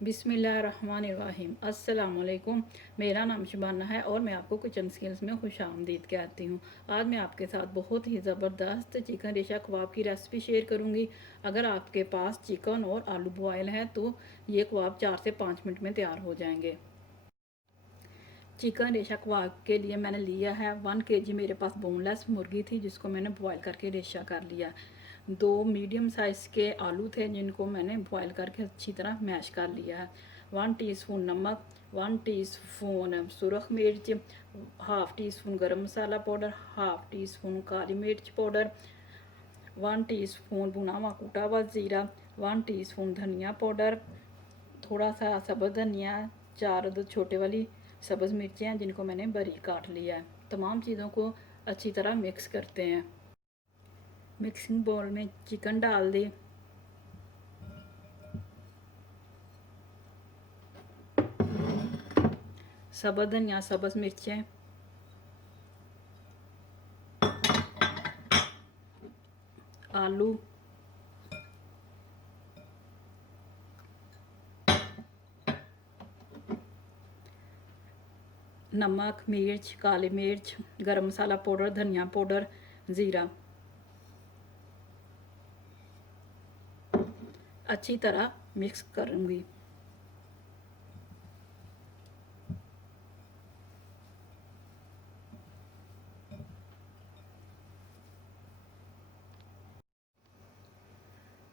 बिस्मिल्लाहिर्रहमानिर्रहीम। अस्सलाम वालेकुम। मेरा नाम शबाना है और मैं आपको किचन स्किल्स में खुशामदीद कहती हूँ। आज मैं आपके साथ बहुत ही ज़बरदस्त चिकन रेशा कबाब की रेसिपी शेयर करूँगी। अगर आपके पास चिकन और आलू बॉयल है तो ये कबाब 4 से 5 मिनट में तैयार हो जाएंगे। चिकन रेशा कबाब के लिए मैंने लिया है 1 kg। मेरे पास बोनलेस मुर्गी थी जिसको मैंने बॉयल करके रेशा कर लिया। 2 मीडियम साइज़ के आलू थे जिनको मैंने बॉयल करके अच्छी तरह मैश कर लिया है। 1 टीस्पून नमक, 1 टीस्पून सुरख मिर्च, हाफ़ टी स्पून गर्म मसाला पाउडर, हाफ़ टी स्पून काली मिर्च पाउडर, 1 टीस्पून भुना हुआ कूटा हुआ ज़ीरा, 1 टीस्पून धनिया पाउडर, थोड़ा सा सब्ज़ धनिया, 4 छोटे वाली सब्ज़ मिर्चें हैं जिनको मैंने बारीक काट लिया है। तमाम चीज़ों को अच्छी तरह मिक्स करते हैं। मिक्सिंग बाउल में चिकन डाल दें, सब्ज़ धनिया, सब्ज़ मिर्चें, आलू, नमक, मिर्च, काली मिर्च, गरम मसाला पाउडर, धनिया पाउडर, ज़ीरा, अच्छी तरह मिक्स करूँगी।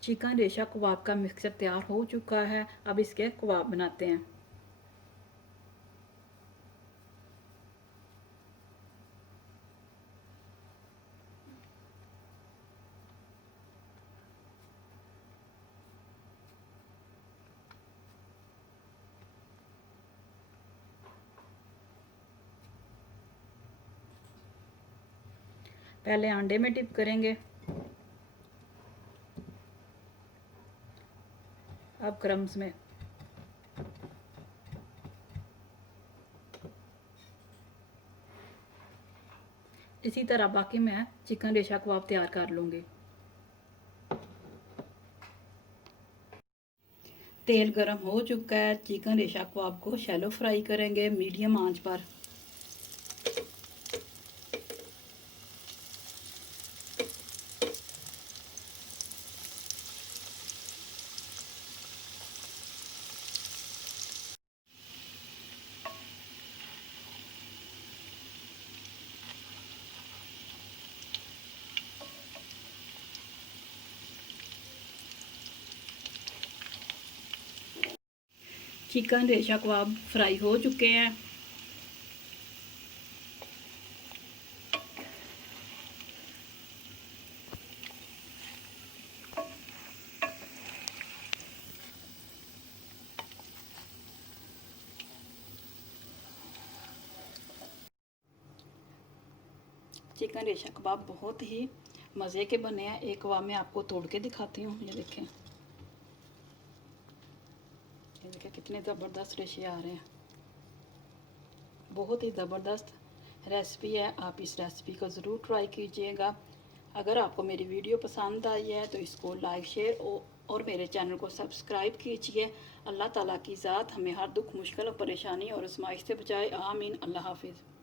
चिकन रेशा कबाब का मिक्सचर तैयार हो चुका है। अब इसके कबाब बनाते हैं। पहले अंडे में डिप करेंगे, अब क्रम्स में, इसी तरह बाकी मैं चिकन रेशा कबाब तैयार कर लूँगी। तेल गरम हो चुका है। चिकन रेशा कबाब को शैलो फ्राई करेंगे मीडियम आंच पर। चिकन रेशा कबाब फ्राई हो चुके हैं। चिकन रेशा कबाब बहुत ही मज़े के बने हैं। एक कबाब मैं आपको तोड़ के दिखाती हूँ। ये देखें, ये देखें कितने ज़बरदस्त रेशे आ रहे हैं। बहुत ही ज़बरदस्त रेसिपी है। आप इस रेसिपी को ज़रूर ट्राई कीजिएगा। अगर आपको मेरी वीडियो पसंद आई है तो इसको लाइक, शेयर और मेरे चैनल को सब्सक्राइब कीजिए। अल्लाह ताला की ज़ात हमें हर दुख, मुश्किल और परेशानी और आज़माइश से बचाए। आमीन। अल्लाह हाफिज़।